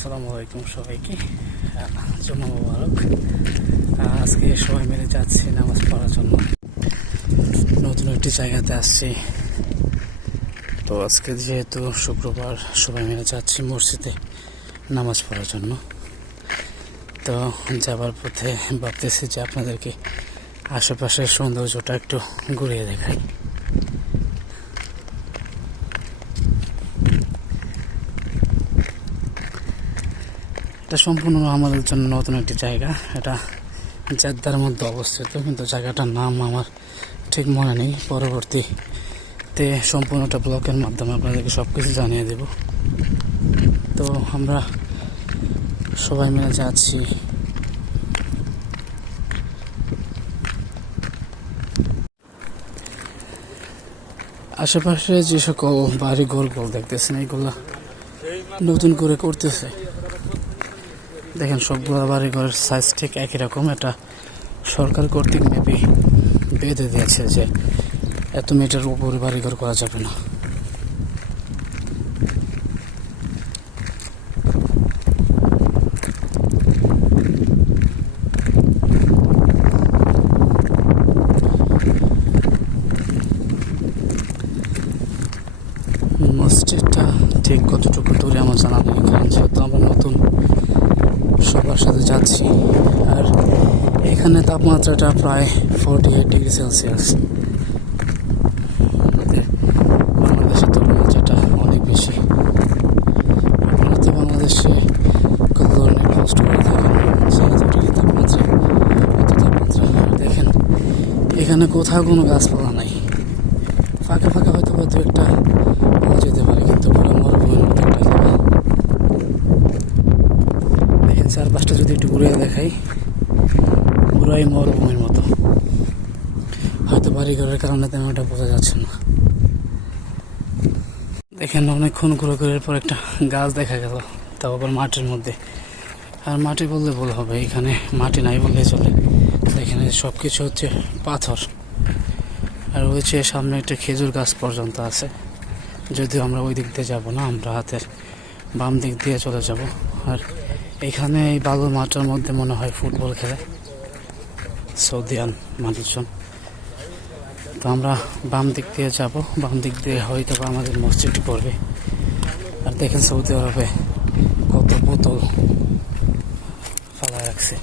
আসসালামু আলাইকুম সবাইকে জুম্মা মুবারক। আজকে সবাই মিলে যাচ্ছি নামাজ পড়ার জন্য। নতুন একটি জায়গাতে আসছি। তো আজকে যেহেতু শুক্রবার, সবাই মিলে যাচ্ছি মসজিদে নামাজ পড়ার জন্য। তো যাবার পথে ভাবতেছি যে আপনাদেরকে আশেপাশের সৌন্দর্যটা একটু ঘুরিয়ে দেখাই। এটা সম্পূর্ণ আমাদের জন্য নতুন একটি জায়গা। এটা জেদ্দার মধ্যে অবস্থিত, কিন্তু জায়গাটার নাম আমার ঠিক মনে নেই। পরবর্তীতে সম্পূর্ণটা ব্লকের মাধ্যমে আপনাদেরকে সব কিছু জানিয়ে দেব। তো আমরা সবাই মিলে যাচ্ছি। আশেপাশে যে সকল বাড়ি ঘরগুলো দেখতেছেন, এইগুলা নতুন করে করতেছে। দেখেন, সবগুলো বাড়ি ঘরের সাইজ ঠিক একই রকম। এটা সরকার কর্তৃক মেবি বেঁধে দিয়েছে যে এত মিটার উপরে বাড়িঘর করা যাবে না। মসজিদটা ঠিক কতটুকু দূরে আমার জানা নেই, কারণ যেহেতু আমরা নতুন সবার সাথে যাচ্ছি। আর এখানে তাপমাত্রাটা প্রায় ফোরটি এইট ডিগ্রি সেলসিয়াস বাংলাদেশের তুলনায় অনেক বেশি। আপনারা তো বাংলাদেশে কত ধরনের কষ্ট করে থাকেন ডিগ্রি তাপমাত্রা, এত তাপমাত্রা দেখেন, এখানে কোথাও কোনো গাছপালা নাই। ফাঁকা ফাঁকা হয়তো হয়তো একটা পাওয়া যেতে পারে কিন্তু পুরো মরুভূমির মতো একটা জায়গা দেখেন চারপাশটা যদি একটু ঘুরে দেখাই পুরাই মরুভূমির মতো। হয়তো বাড়িঘরের কারণে তেমন এটা বোঝা যাচ্ছে না। দেখেন অনেকক্ষণ ঘুরে ঘুরে পর একটা গাছ দেখা গেল, তাও আবার মাটির মধ্যে। আর মাটি বললে ভুল হবে, এখানে মাটি নাই বললে চলে। এখানে সব কিছু হচ্ছে পাথর। আর রয়েছে সামনে একটা খেজুর গাছ পর্যন্ত আছে। যদিও আমরা ওই দিক দিয়ে যাব না, আমরা হাতের বাম দিক দিয়ে চলে যাব। আর এখানে এই বালু মাঠের মধ্যে মনে হয় ফুটবল খেলে। সৌদিয়ান মানুষজন তো আমরা বাম দিক দিয়ে যাব। বাম দিক দিয়ে হয়তো বা আমাদের মসজিদটি পড়বে। আর দেখেন সৌদি আরবে কত বোতল ফেলা রাখছে।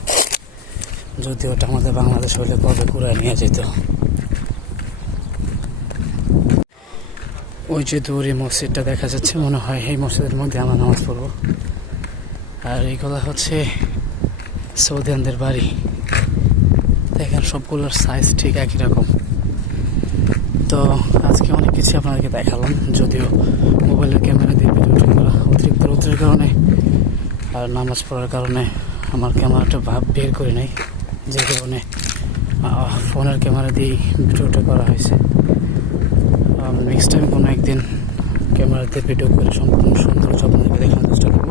যদিও ওটা আমাদের বাংলাদেশ হইলে কবে ঘুরে নিয়ে যেত। ওই যে দূরে মসজিদটা দেখা যাচ্ছে, মনে হয় এই মসজিদের মধ্যে আমরা নামাজ পড়ব। আর এইগুলো হচ্ছে সৌদিয়ানদের বাড়ি। দেখেন, সবগুলোর সাইজ ঠিক একই রকম। তো আজকে অনেক কিছু আপনাদেরকে দেখালাম, যদিও মোবাইলের ক্যামেরা দিয়ে ভিডিওটি করা অতিরিক্ত রোদের কারণে আর নামাজ পড়ার কারণে আমার ক্যামেরাটা ভাব বের করে নেই। যে কারণে ফোনের ক্যামেরা দিয়েই ভিডিওটা করা হয়েছে। নেক্সট টাইম কোনো একদিন ক্যামেরাতে ভিডিও করে সম্পূর্ণ সৌন্দর্য আপনাদেরকে দেখানোর চেষ্টা করব।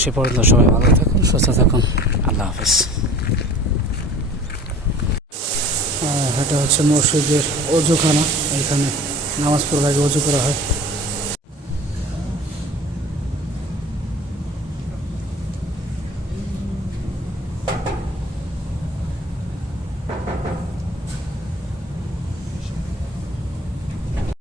সে পর্যন্ত সবাই ভালো থাকুন, সুস্থ থাকুন। আল্লাহ হাফেজ। এটা হচ্ছে মসজিদের অজুখানা এখানে নামাজ পড়ার আগে অজু করা হয়।